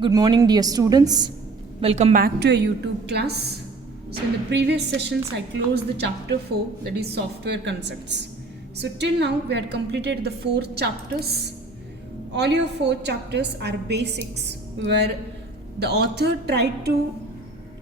Good morning, dear students. Welcome back to a YouTube class. So, in the previous sessions, I closed the chapter 4, that is software concepts. So, till now, we had completed the 4 chapters. All your 4 chapters are basics, where the author tried to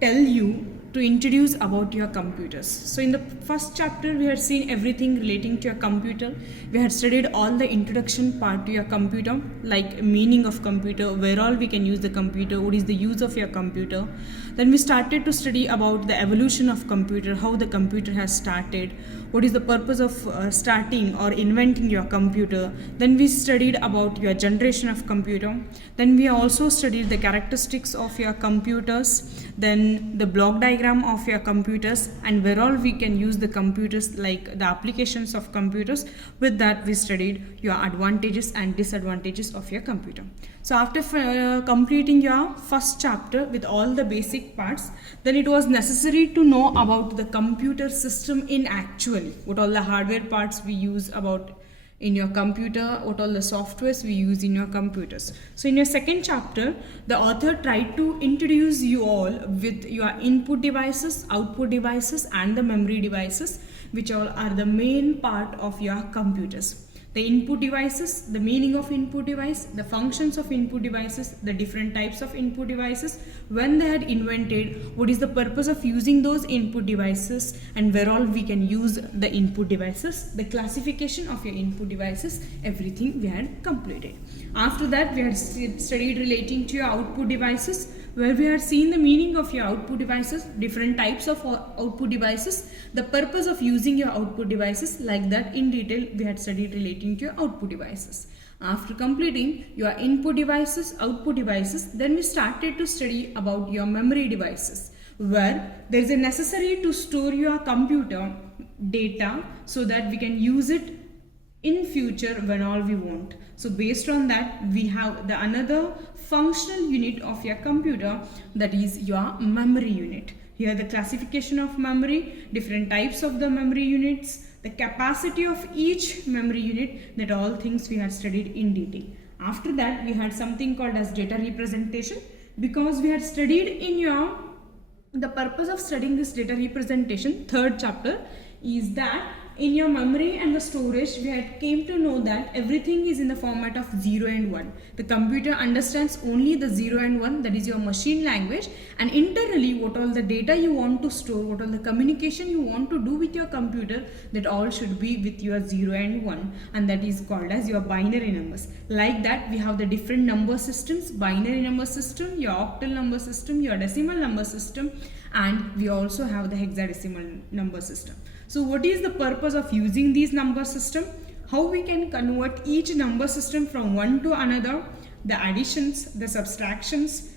tell you to introduce about your computers. So in the first chapter we had seen everything relating to your computer. We had studied all the introduction part to your computer, like meaning of computer, where all we can use the computer, what is the use of your computer. Then we started to study about the evolution of computer, how the computer has started, what is the purpose of starting or inventing your computer. Then we studied about your generation of computer. Then we also studied the characteristics of your computers, then the block diagram of your computers, and where all we can use the computers, like the applications of computers. With that we studied your advantages and disadvantages of your computer. So after completing your first chapter with all the basic parts, then it was necessary to know about the computer system in actually, what all the hardware parts we use about in your computer, what all the softwares we use in your computers. So in your second chapter, the author tried to introduce you all with your input devices, output devices, and the memory devices, which all are the main part of your computers. The input devices, the meaning of input device, the functions of input devices, the different types of input devices, when they had invented, what is the purpose of using those input devices, and where all we can use the input devices, the classification of your input devices, everything we had completed. After that, we had studied relating to your output devices, where we had seen the meaning of your output devices, different types of output devices, the purpose of using your output devices. Like that in detail we had studied relating to your output devices. After completing your input devices, output devices, then we started to study about your memory devices, where there is a necessary to store your computer data so that we can use it in future when all we want. So based on that, we have the another functional unit of your computer, that is your memory unit. Here the classification of memory, different types of the memory units, the capacity of each memory unit, that all things we had studied in detail. After that we had something called as data representation, because we had studied in your the purpose of studying this data representation, third chapter, is that in your memory and the storage, we had came to know that everything is in the format of 0 and 1. The computer understands only the 0 and 1, that is your machine language, and internally what all the data you want to store, what all the communication you want to do with your computer, that all should be with your 0 and 1, and that is called as your binary numbers. Like that we have the different number systems, binary number system, your octal number system, your decimal number system, and we also have the hexadecimal number system. So what is the purpose of using these number system? How we can convert each number system from one to another, the additions, the subtractions,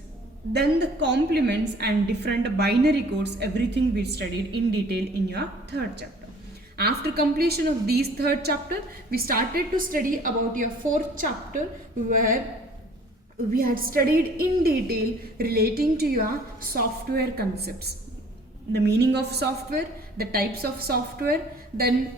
then the complements and different binary codes, everything we studied in detail in your third chapter. After completion of these third chapter, we started to study about your fourth chapter, where we had studied in detail relating to your software concepts, the meaning of software, the types of software, then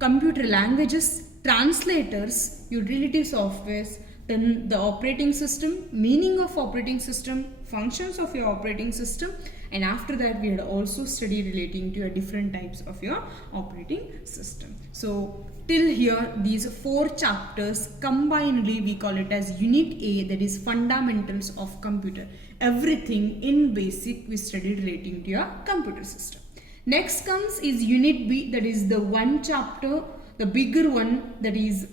computer languages, translators, utility softwares, then the operating system, meaning of operating system, functions of your operating system, and after that we had also studied relating to your different types of your operating system. So till here these 4 chapters combinedly we call it as unit A, that is fundamentals of computer. Everything in basic we studied relating to your computer system. Next comes is unit B, that is the one chapter, the bigger one, that is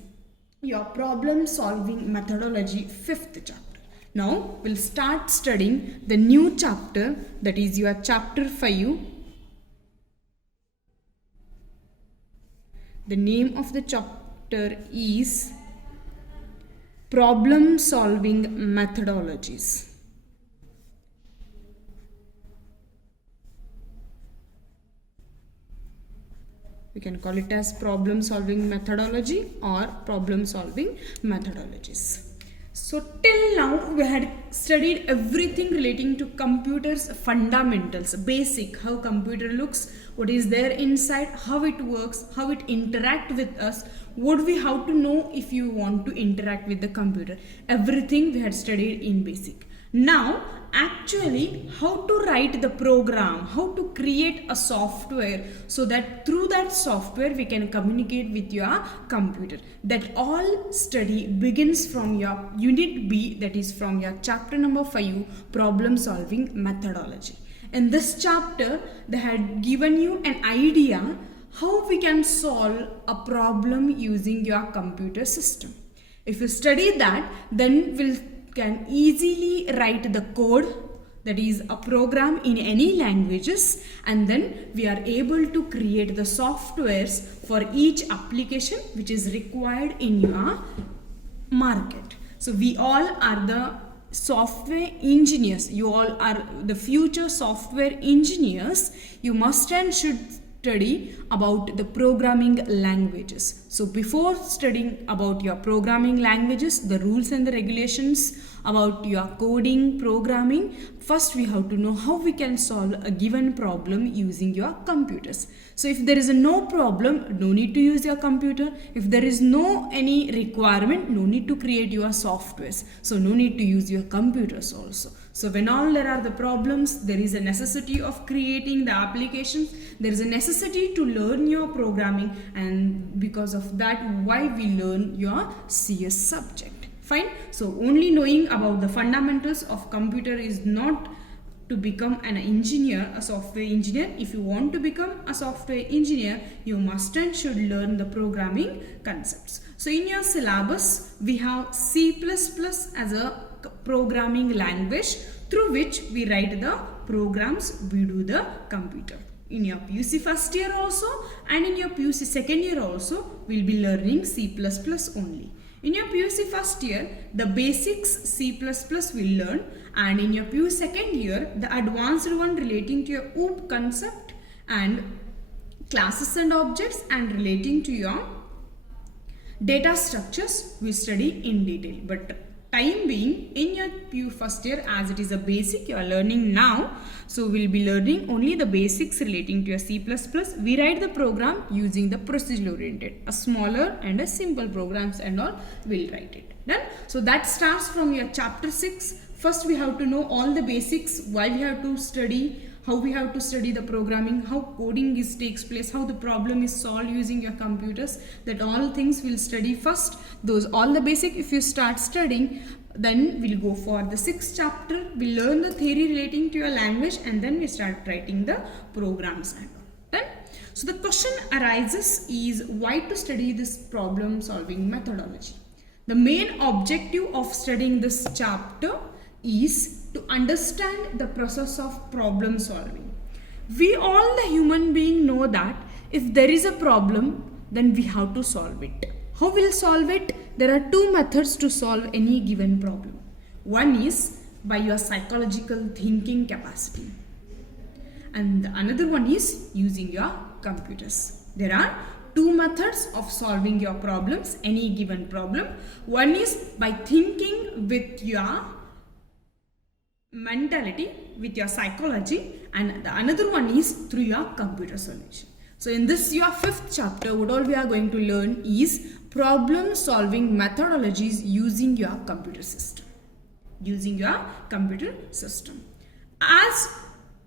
your problem solving methodology, 5th chapter. Now we'll start studying the new chapter, that is your chapter 5. The name of the chapter is problem solving methodologies. We can call it as problem solving methodology or problem solving methodologies. So till now we had studied everything relating to computers fundamentals, basic, how computer looks, what is there inside, how it works, how it interact with us, What we have to know if you want to interact with the computer? Everything we had studied in basic. Now actually how to write the program, how to create a software so that through that software we can communicate with your computer. That all study begins from your unit B, that is from your chapter number 5, problem solving methodology. In this chapter they had given you an idea how we can solve a problem using your computer system. If you study that, then we'll can easily write the code, that is a program in any languages, and then we are able to create the softwares for each application which is required in your market. So we all are the software engineers. You all are the future software engineers. You must and should study about the programming languages. So before studying about your programming languages, the rules and the regulations about your coding, programming, first we have to know how we can solve a given problem using your computers. So if there is no problem, no need to use your computer. If there is no any requirement, no need to create your softwares. So no need to use your computers also. So when all there are the problems, there is a necessity of creating the applications. There is a necessity to learn your programming, and because of that, why we learn your CS subject. Fine. So only knowing about the fundamentals of computer is not to become an engineer, a software engineer. If you want to become a software engineer, you must and should learn the programming concepts. So in your syllabus, we have C++ as a programming language through which we write the programs we do the computer. In your PUC first year also and in your PUC second year also, we'll be learning C++ only. In your PUC first year, the basics C++ will learn, and in your PUC second year, the advanced one relating to your OOP concept and classes and objects and relating to your data structures we study in detail. But time being, in your PU first year, as it is a basic you are learning now, so we'll be learning only the basics relating to your C++. We write the program using the procedure oriented, a smaller and a simple programs and all, we'll write it. Done? So that starts from your chapter 6. First we have to know all the basics, why we have to study, how we have to study the programming, how coding takes place, how the problem is solved using your computers. That all things we'll study first. Those all the basic if you start studying, then we'll go for the 6th chapter. We learn the theory relating to your language, and then we start writing the programs and all. Then, so the question arises is why to study this problem solving methodology. The main objective of studying this chapter is to understand the process of problem solving. We all the human being know that if there is a problem, then we have to solve it. How will solve it? There are two methods to solve any given problem. One is by your psychological thinking capacity, and the another one is using your computers. There are two methods of solving your problems, any given problem. One is by thinking with your mentality, with your psychology, and the another one is through your computer solution. So in this your 5th chapter, what all we are going to learn is problem solving methodologies using your computer system. Using your computer system. As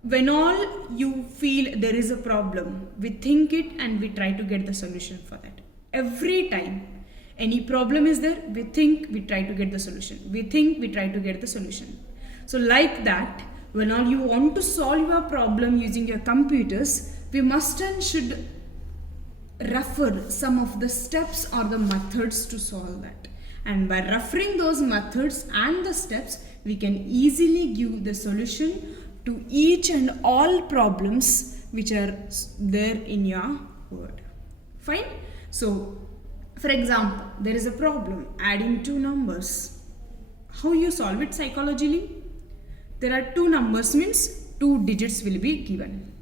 when all you feel there is a problem, we think it and we try to get the solution for that. Every time any problem is there, we think, we try to get the solution. We think, we try to get the solution. So like that, when all you want to solve your problem using your computers, we must and should refer some of the steps or the methods to solve that. And by referring those methods and the steps, we can easily give the solution to each and all problems which are there in your word. Fine? So, for example, there is a problem adding two numbers. How you solve it psychologically? There are two numbers, means two digits will be given.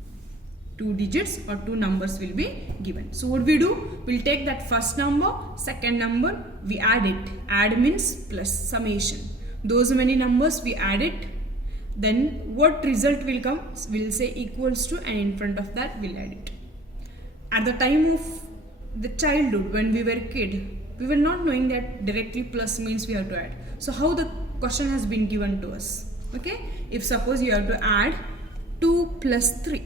Two digits or two numbers will be given. So what we do? We'll take that first number, second number, we add it. Add means plus, summation. Those many numbers we add it. Then what result will come? We'll say equals to, and in front of that we'll add it. At the time of the childhood, when we were kid, we were not knowing that directly plus means we have to add. So how the question has been given to us. Okay, if suppose you have to add 2 plus 3.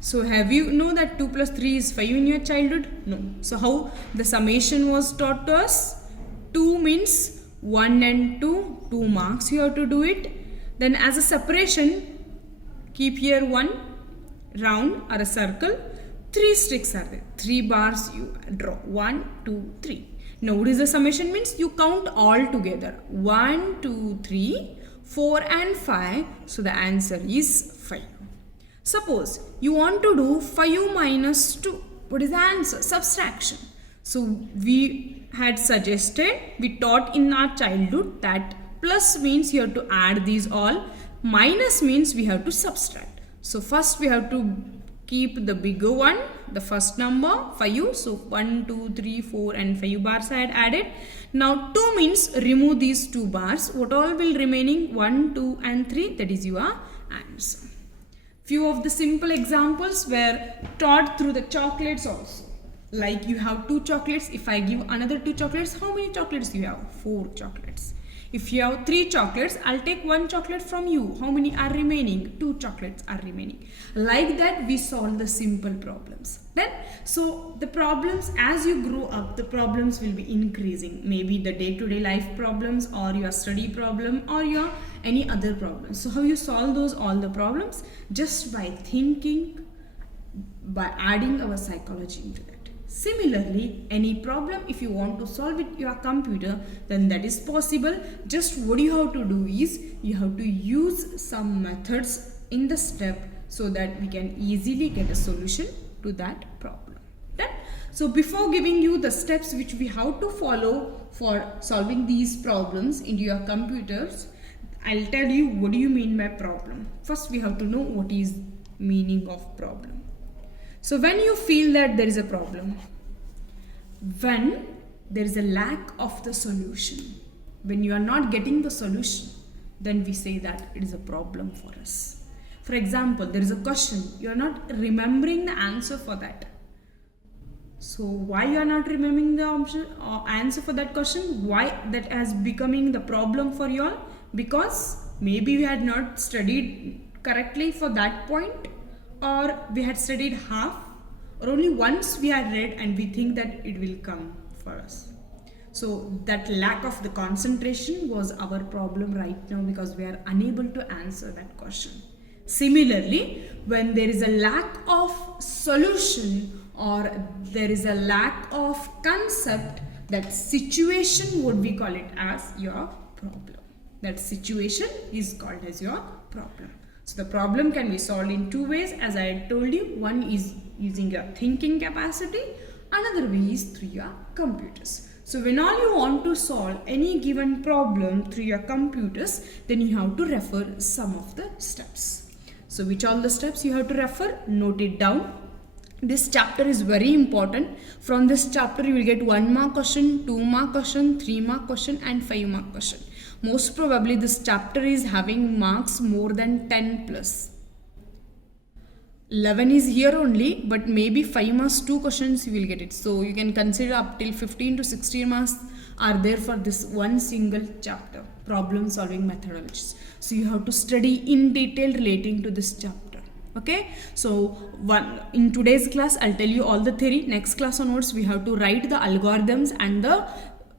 So have you know that 2 plus 3 is 5 in your childhood? No. So how the summation was taught to us? 2 means 1 and 2, 2 marks you have to do it. Then as a separation, keep here 1 round or a circle, 3 sticks are there, 3 bars you draw, 1, 2, 3. Now what is the summation means? You count all together, 1, 2, 3, 4 and 5. So the answer is 5. Suppose you want to do 5 minus 2. What is the answer? Subtraction. So we had suggested, we taught in our childhood that plus means you have to add these all, minus means we have to subtract. So first we have to keep the bigger one, the first number 5. So 1, 2, 3, 4 and 5 bars I had added. Now 2 means remove these 2 bars. What all will remaining? 1, 2 and 3. That is your answer. Few of the simple examples were taught through the chocolates also. Like you have 2 chocolates. If I give another 2 chocolates, how many chocolates do you have? 4 chocolates. If you have 3 chocolates, I'll take 1 chocolate from you. How many are remaining? 2 chocolates are remaining. Like that, we solve the simple problems. Then, so the problems, as you grow up, the problems will be increasing. Maybe the day-to-day life problems, or your study problem, or your any other problems. So how you solve those all the problems? Just by thinking, by adding our psychology into that. Similarly, any problem, if you want to solve it your computer, then that is possible. Just what you have to do is, you have to use some methods in the step so that we can easily get a solution to that problem. Then, so before giving you the steps which we have to follow for solving these problems into your computers, I'll tell you what do you mean by problem. First, we have to know what is meaning of problem. So when you feel that there is a problem, when there is a lack of the solution, when you are not getting the solution, then we say that it is a problem for us. For example, there is a question, you are not remembering the answer for that. So why you are not remembering the option or answer for that question? Why that has becoming the problem for you all? Because maybe we had not studied correctly for that point, or we had studied half, or only once we had read and we think that it will come for us. So that lack of the concentration was our problem right now, because we are unable to answer that question. Similarly, when there is a lack of solution or there is a lack of concept, that situation would we call it as your problem. That situation is called as your problem. So the problem can be solved in 2 ways, as I told you. One is using your thinking capacity, another way is through your computers. So when all you want to solve any given problem through your computers, then you have to refer some of the steps. So which all the steps you have to refer? Note it down. This chapter is very important. From this chapter you will get 1 mark question, 2 mark question, 3 mark question and 5 mark question. Most probably this chapter is having marks more than 10 plus. 11 is here only, but maybe 5 marks 2 questions you will get it. So you can consider up till 15 to 16 marks are there for this one single chapter, problem solving methodologies. So you have to study in detail relating to this chapter. Okay, so in today's class I'll tell you all the theory. Next class onwards we have to write the algorithms and the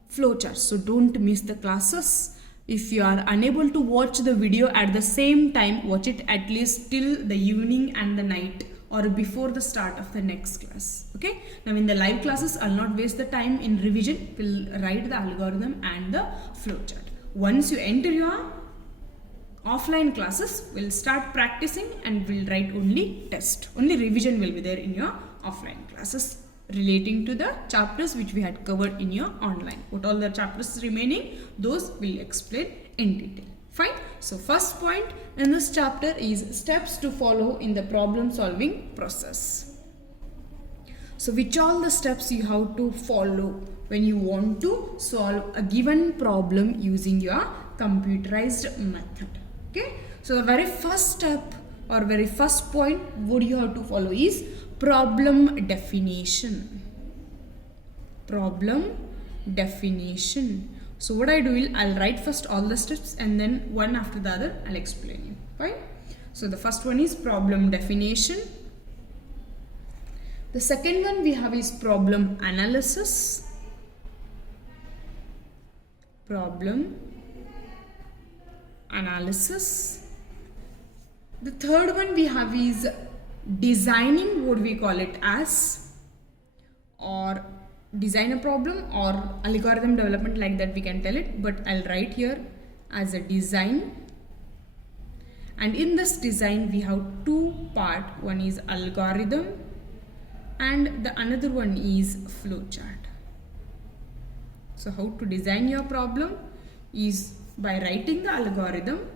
flowcharts. So don't miss the classes. If you are unable to watch the video at the same time, watch it at least till the evening and the night, or before the start of the next class. Okay, now in the live classes I'll not waste the time in revision. We'll write the algorithm and the flowchart. Once you enter your offline classes, we'll start practicing and we'll write only test. Only revision will be there in your offline classes relating to the chapters which we had covered in your online. What all the chapters remaining, those we'll explain in detail. Fine. So first point in this chapter is steps to follow in the problem solving process. So which all the steps you have to follow when you want to solve a given problem using your computerized method. Okay. So the very first step or very first point what you have to follow is problem definition. problem definition. So what I do is I'll write first all the steps and then one after the other I'll explain you. Fine. So the first one is problem definition. The second one we have is problem analysis. Problem analysis. The third one we have is designing, what we call it as, or design a problem or algorithm development, like that we can tell it, but I'll write here as a design. And in this design we have two part, one is algorithm and the another one is flowchart. So how to design your problem is by writing the algorithm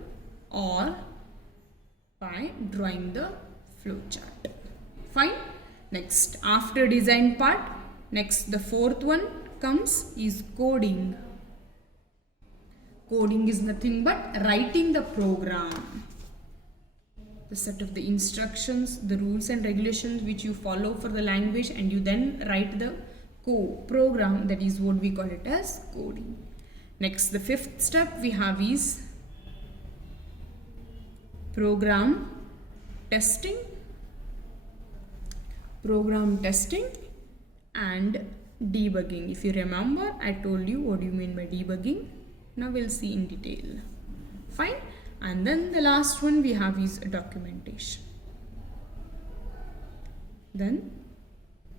or by drawing the flowchart. Fine. Next, after design part, next the fourth one comes is coding. Coding is nothing but writing the program. The set of the instructions, the rules and regulations which you follow for the language, and you then write the program, that is what we call it as coding. Next, the fifth step we have is program testing. Program testing and debugging. If you remember, I told you what do you mean by debugging. Now we'll see in detail. Fine. And then the last one we have is documentation. Then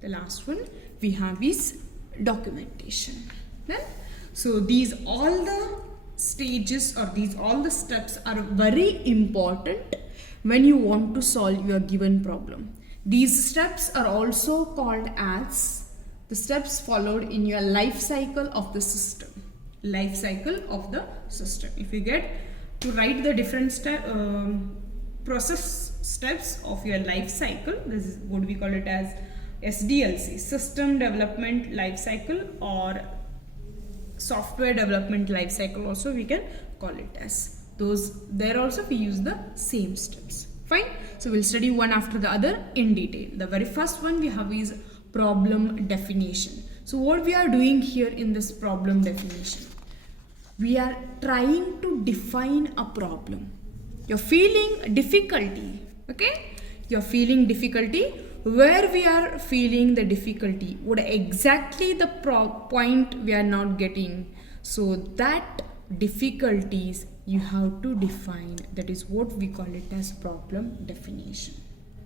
the last one we have is documentation. Then so these all the stages or these all the steps are very important when you want to solve your given problem. These steps are also called as the steps followed in your life cycle of the system. Life cycle of the system. If you get to write the different process steps of your life cycle, this is what we call it as SDLC, System Development Life Cycle, or Software Development Life Cycle also we can call it as. Those there also we use the same steps. Fine. So we'll study one after the other in detail. The very first one we have is problem definition. So what we are doing here in this problem definition, we are trying to define a problem. You're feeling difficulty, okay? You're feeling difficulty. Where we are feeling the difficulty, what exactly the point we are not getting. So that difficulties you have to define. That is what we call it as problem definition.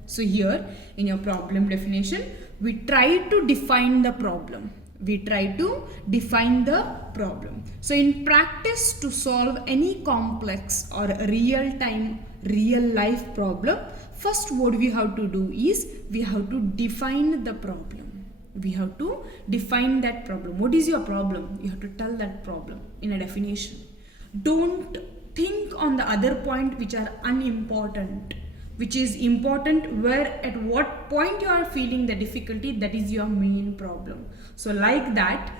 So here in your problem definition, we try to define the problem. We try to define the problem. So in practice, to solve any complex or real-time, real-life problem, first what we have to do is we have to define the problem. We have to define that problem. What is your problem? You have to tell that problem in a definition. Don't think on the other point which are unimportant. Which is important, where at what point you are feeling the difficulty, that is your main problem. So like that,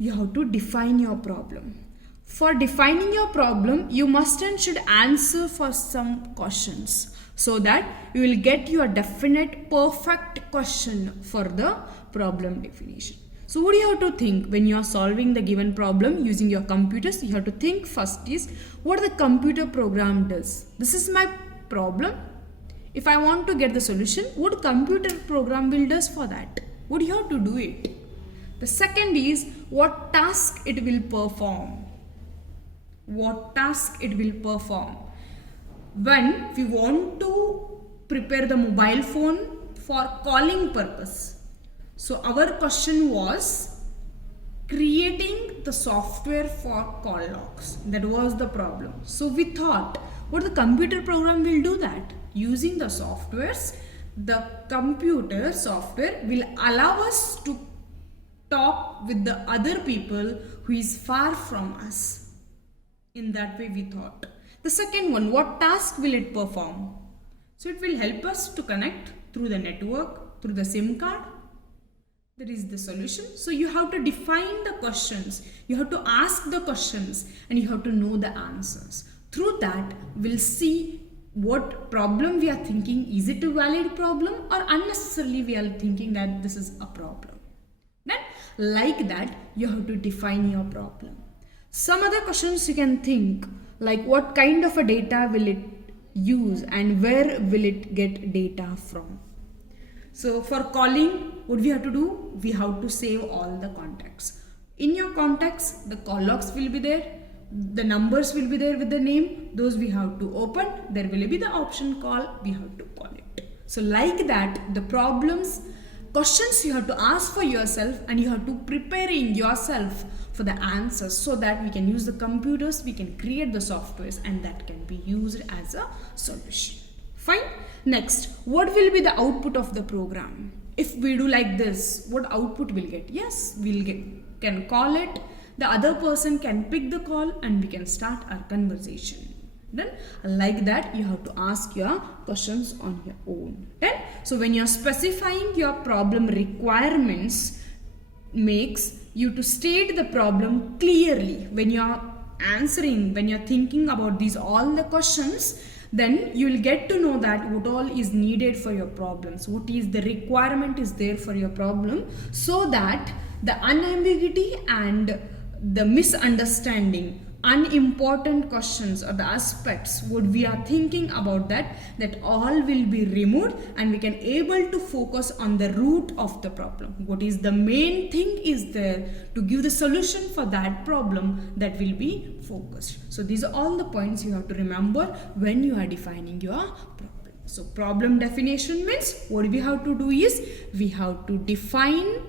you have to define your problem. For defining your problem, you must and should answer for some questions, so that you will get your definite perfect question for the problem definition. So what do you have to think when you are solving the given problem using your computers? You have to think first is what the computer program does. This is my problem. If I want to get the solution, what computer program will does for that? What do you have to do it? The second is what task it will perform. What task it will perform. When we want to prepare the mobile phone for calling purpose. So our question was creating the software for call logs. That was the problem. So we thought what the computer program will do that. Using the softwares, the computer software will allow us to talk with the other people who is far from us. In that way we thought. The second one, what task will it perform? So it will help us to connect through the network, through the SIM card. That is the solution. So you have to define the questions. You have to ask the questions and you have to know the answers. Through that, we'll see what problem we are thinking. Is it a valid problem or unnecessarily we are thinking that this is a problem? Then Like that, you have to define your problem. Some other questions you can think, like what kind of a data will it use and where will it get data from. So for calling, what we have to do? We have to save all the contacts. In your contacts, the call logs will be there. The numbers will be there with the name. Those we have to open. There will be the option call. We have to call it. So like that, the problems, questions you have to ask for yourself, and you have to preparing yourself for the answers, so that we can use the computers, we can create the softwares, and that can be used as a solution. Fine. Next, what will be the output of the program? If we do like this, what output we'll get? Yes, can call it. The other person can pick the call and we can start our conversation. Then like that, you have to ask your questions on your own. Then, so when you're specifying your problem requirements, makes you to state the problem clearly. When you're answering, when you're thinking about these all the questions, then you will get to know that what all is needed for your problems, what is the requirement is there for your problem, so that the unambiguity and the misunderstanding, unimportant questions or the aspects what we are thinking about, that all will be removed, and we can able to focus on the root of the problem. What is the main thing is there to give the solution for that problem, that will be focused. So these are all the points you have to remember when you are defining your problem. So problem definition means what we have to do is we have to define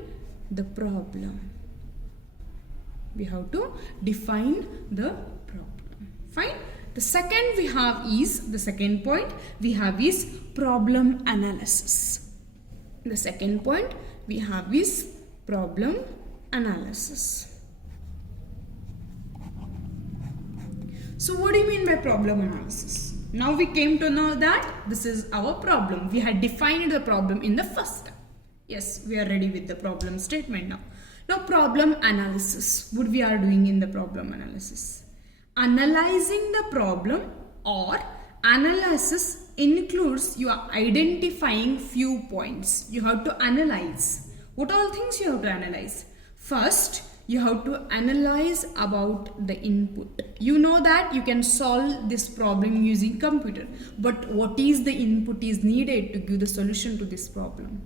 the problem. We have to define the problem. Fine. The second we have is, the second point we have is problem analysis. The second point we have is problem analysis. So what do you mean by problem analysis? Now we came to know that this is our problem. We had defined the problem in the first step. Yes, we are ready with the problem statement now. Now problem analysis, what we are doing in the problem analysis? Analyzing the problem or analysis includes you are identifying few points. You have to analyze. What all things you have to analyze? First, you have to analyze about the input. You know that you can solve this problem using computer, but what is the input is needed to give the solution to this problem?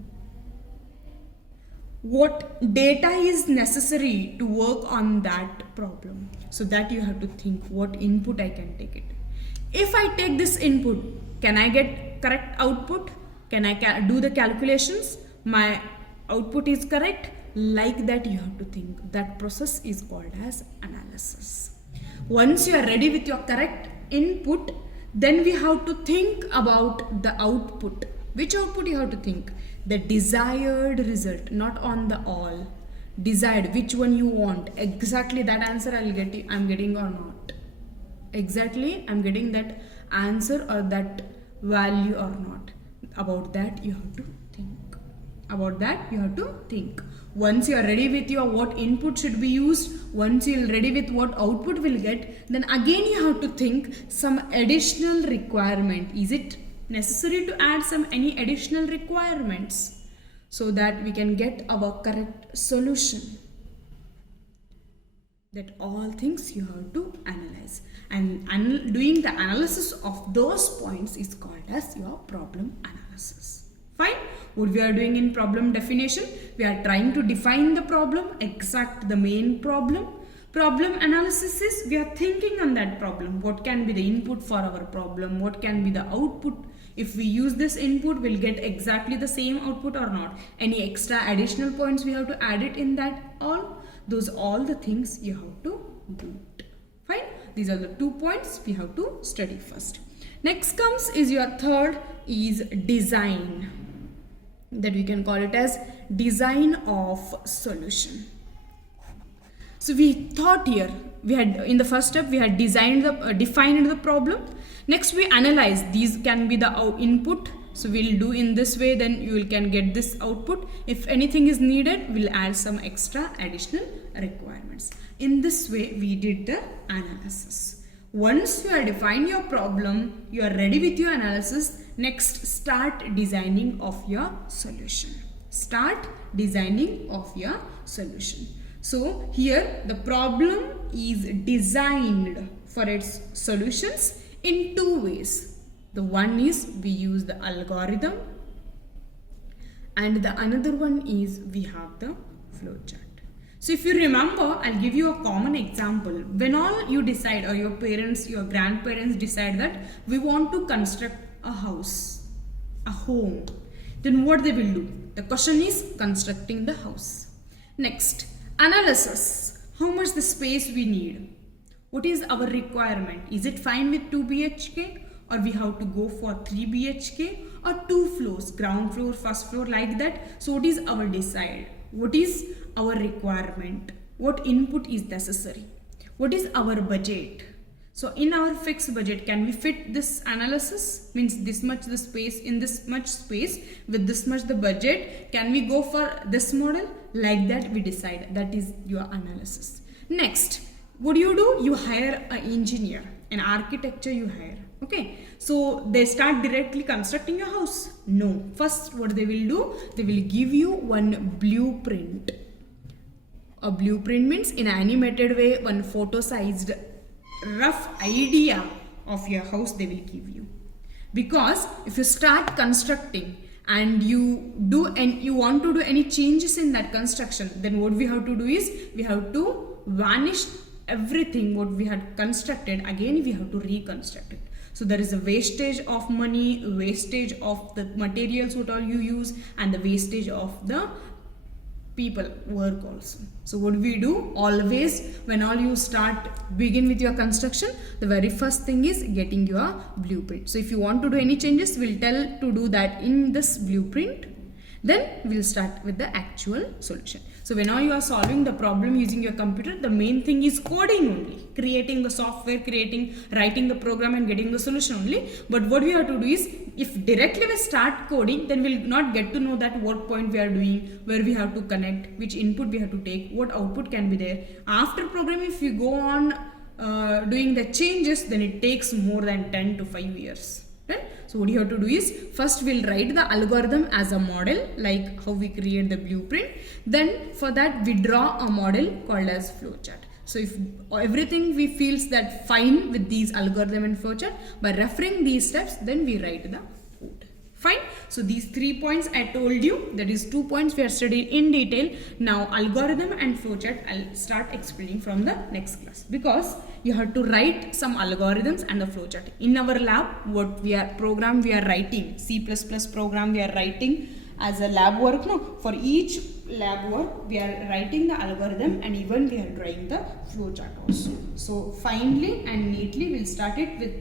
What data is necessary to work on that problem? So that you have to think what input I can take it. If I take this input, can I get correct output? Can I do the calculations? My output is correct? Like that you have to think. That process is called as analysis. Once you are ready with your correct input, then we have to think about the output. Which output you have to think? The desired result, not on the all. Desired, which one you want. Exactly that answer I'm getting or not. Exactly I'm getting that answer or that value or not. About that you have to think. About that you have to think. Once you are ready with your what input should be used, once you are ready with what output will get, then again you have to think some additional requirement. Is it necessary to add any additional requirements so that we can get our correct solution? That all things you have to analyze, and doing the analysis of those points is called as your problem analysis. Fine. What we are doing in problem definition, we are trying to define the problem, exact the main problem. Problem analysis is we are thinking on that problem. What can be the input for our problem? What can be the output? If we use this input, we'll get exactly the same output or not. Any extra additional points we have to add it in that all. Those all the things you have to do it. Fine. These are the 2 points we have to study first. Next comes is your third is design. That we can call it as design of solution. So we thought here, we had in the first step we had defined the problem. Next we analyze. These can be the input. So we'll do in this way, then you can get this output. If anything is needed, we'll add some extra additional requirements. In this way we did the analysis. Once you have defined your problem, you are ready with your analysis. Next, start designing of your solution. start designing of your solution. So here the problem is designed for its solutions in two ways. The one is we use the algorithm, and the another one is we have the flowchart. So if you remember, I'll give you a common example. When all you decide, or your parents, your grandparents decide that we want to construct a house, a home, then what they will do? The question is constructing the house. Next, analysis. How much the space we need? What is our requirement? Is it fine with 2 BHK, or we have to go for 3 BHK or 2 floors, ground floor, first floor, like that? So what is our decide? What is our requirement? What input is necessary? What is our budget? So in our fixed budget, can we fit this analysis? Means this much the space, in this much space with this much the budget, can we go for this model? Like that we decide. That is your analysis. Next, what do? You hire an engineer, an architecture you hire. Okay, so they start directly constructing your house? No. First what they will do, they will give you one blueprint. A blueprint means in an animated way, one photo-sized rough idea of your house they will give you. Because if you start constructing and you do, and you want to do any changes in that construction, then what we have to do is we have to vanish everything what we had constructed. Again we have to reconstruct it. So there is a wastage of money, wastage of the materials what all you use, and the wastage of the people work also. So what we do always, when all you begin with your construction, the very first thing is getting your blueprint. So if you want to do any changes, we'll tell to do that in this blueprint. Then we'll start with the actual solution. So when you are solving the problem using your computer, the main thing is coding only, creating the software, writing the program and getting the solution only. But what we have to do is, if directly we start coding, then we'll not get to know that what point we are doing, where we have to connect, which input we have to take, what output can be there. After programming, if you go on doing the changes, then it takes more than 10 to 5 years. Right? So what you have to do is, first we'll write the algorithm as a model, like how we create the blueprint. Then for that we draw a model called as flowchart. So if everything we feels that fine with these algorithm and flowchart, by referring these steps, then we write the code. Fine. So these 3 points I told you, that is 2 points we are studying in detail. Now algorithm and flowchart I'll start explaining from the next class, because you have to write some algorithms and the flowchart. In our lab, what we are writing, C++ program we are writing as a lab work. No, for each lab work we are writing the algorithm, and even we are drawing the flowchart also. So finally and neatly we'll start it with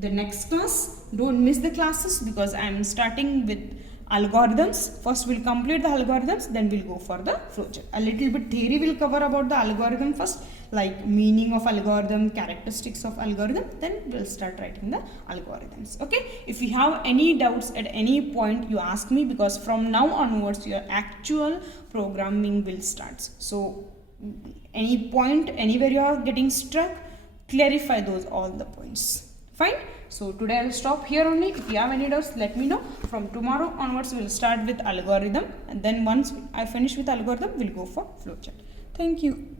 the next class. Don't miss the classes, because I am starting with algorithms. First we'll complete the algorithms, then we'll go for the flowchart. A little bit theory will cover about the algorithm first, like meaning of algorithm, characteristics of algorithm, then we'll start writing the algorithms. Okay, if you have any doubts at any point, you ask me, because from now onwards your actual programming will start. So any point, anywhere you are getting stuck, clarify those all the points. Fine. So today I'll stop here only. If you have any doubts, let me know. From tomorrow onwards we'll start with algorithm, and then once I finish with algorithm, we'll go for flowchart. Thank you.